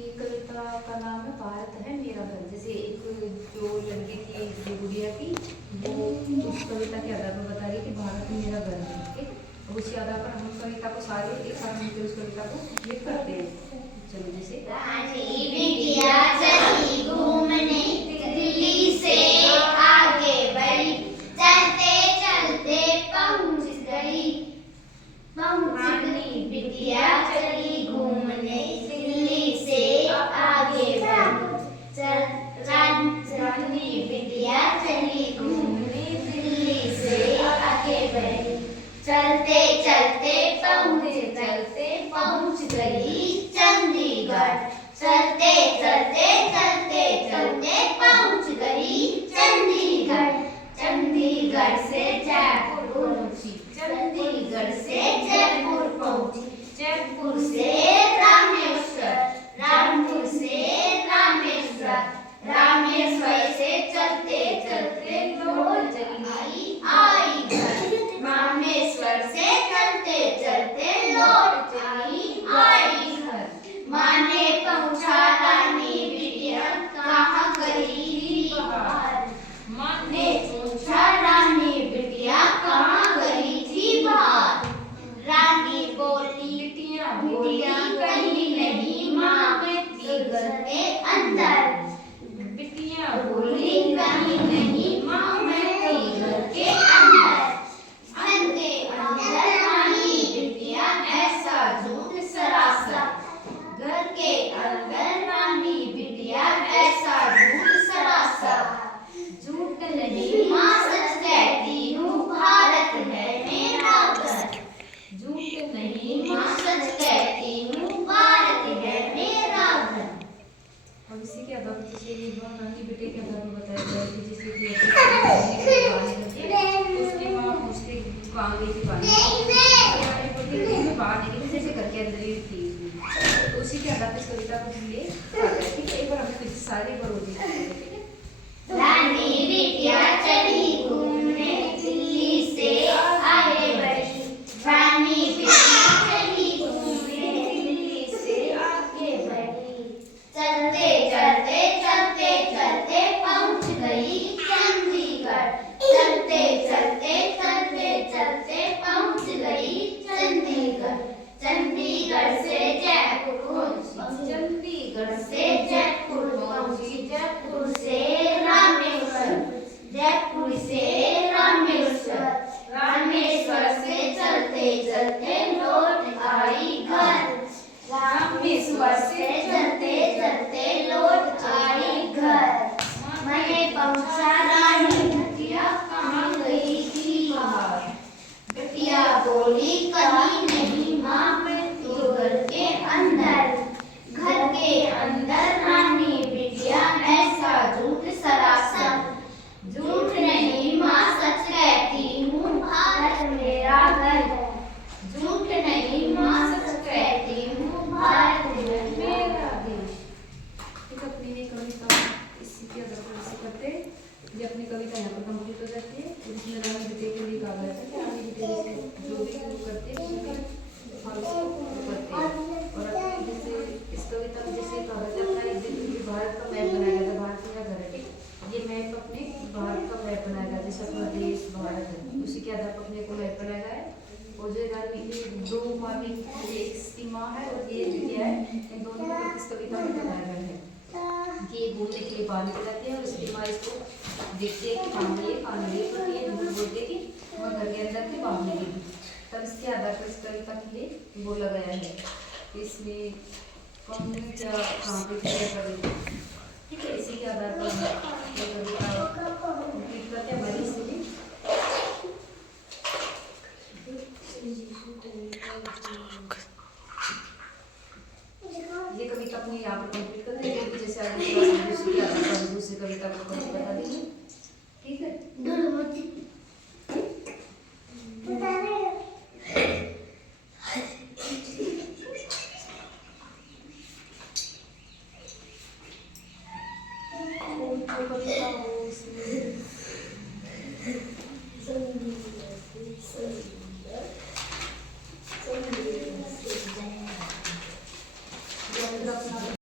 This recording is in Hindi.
ये कविता का नाम है भारत है मेरा घर। जैसे एक जो लड़की थी जो गुड़िया थी, वो उस कविता के आधार पर बता रही है कि भारत मेरा घर है। ठीक है, अब उसी आधार पर हम कविता को सारे एक साथ मिलकर उस कविता को लिख करते हैं। चलो जैसे बिटिया चली घूमने दिल्ली से आगे बढ़ी, चलते चलते पहुंच गई। रानी बिटिया चली घूमने दिल्ली से आगे बढ़ी, रानी बिटिया चली घूमने दिल्ली से आगे बढ़ी, चलते चलते पहुंच गई चंडीगढ़, चलते चलते पहुंच गई चंडीगढ़। चंडीगढ़ से जयपुर पहुंची, चंडीगढ़ से जयपुर पहुंची, जयपुर से रामेश्वर, रामपुर से रामेश्वर, रामेश्वर से चलते चलते लौट चली आई घर, रामेश्वर से चलते चलते लौट चली आई घर। माँ ने पूछा रानी बिटिया कहाँ गई थी बाहर, माँ ने पूछा रानी बिटिया कहाँ गई थी बाहर। रानी बोली बिटिया कहीं नहीं माँ मैं थी घर के अंदर, बिटिया बोली कहीं नहीं माँ मैं थी घर के अंदर। घर के अंदर रानी बिटिया ऐसा झूठ सरासर, घर के अंदर रानी बिटिया ऐसा झूठ सरासर। झूठ नहीं माँ सच कहती हूँ भारत है मेरा घर, झूठ नहीं माँ सच कहती हूँ भारत है मेरा घर। अब इसी के आधार पर जैसे ये रानी बेटे के आधार पर बताया गया कि जैसे कि उसकी माँ उसके कहाँ गई थी पानी बाहर निकली, जैसे घर के अंदर ही थी। तो उसी के आधार पर इस कविता को लिए ठीक है। एक बार हमें फिर सारे बार हो जाए। ठीक है, रानी बिटिया चली घूमने दिल्ली से आगे बढ़ी, रानी बिटिया चली घूमने दिल्ली से आगे बढ़ी, चलते चलते पहुंच गई चंडीगढ़, चलते चलते पहुंच गई चंडीगढ़। चंडीगढ़ से जयपुर पहुंची, चंडीगढ़ से जयपुर पहुंची, जयपुर से रामेश्वर, जयपुर से रामेश्वर, रामेश्वर से चलते चलते लौट आई घर, रामेश्वर से चलते लौट आई घर। मैंने पूछा रानी बिटिया कहाँ गई थी बाहर, बिटिया बोली कहीं नहीं माँ मैं तो घर के अंदर, घर के अंदर रानी बिटिया ऐसा झूठ सरासर। झूठ नहीं माँ सच कहती हूँ भारत मेरा घर, झूठ नहीं माँ सच कहती हूँ भारत है मेरा देश। ठीक, अपनी ये कविता इसी के आधार पर ऐसे करते हैं। ये अपनी कविता यहाँ पर कंप्लीट हो जाती है। इसमें रानी बेटे के लिए कहा गया था कि रानी बेटे जैसे जो भी शुरू करते हैं उसमें हम इसको करते हैं। और अब जैसे इस कविता में जैसे कहा जाता है एक दिन भारत का मैप बनाया गया था, भारत मेरा घर है। ठीक, ये मैप अपने भारत का मैप बनाया गया, जैसे अपना देश भारत है उसी के आधार पर अपने को मैप बनाया गया है। और जो रानी दो माँ भी, एक इसकी माँ है और ये बिटिया है, इन दोनों को इस कविता में बताया गया है कि ये घूमने के लिए बाहर निकल जाती है और इसकी माँ इसको देखती है कि कहाँ गई पर ये झूठ बोलती है कि मैं घर के अंदर थी बाहर निकली। तब इसके आधार पर इस कविता के लिए बोला गया है इसमें कौन क्या कहाँ पे क्या कर रही है। ठीक है, इसी के आधार पर ये कविता कंप्लीट करते हैं हमारी इसलिए। ये कविता अपनी यहाँ पर कंप्लीट करते हैं, जैसे आगे दूसरी कविता को बता देंगे। ठीक है।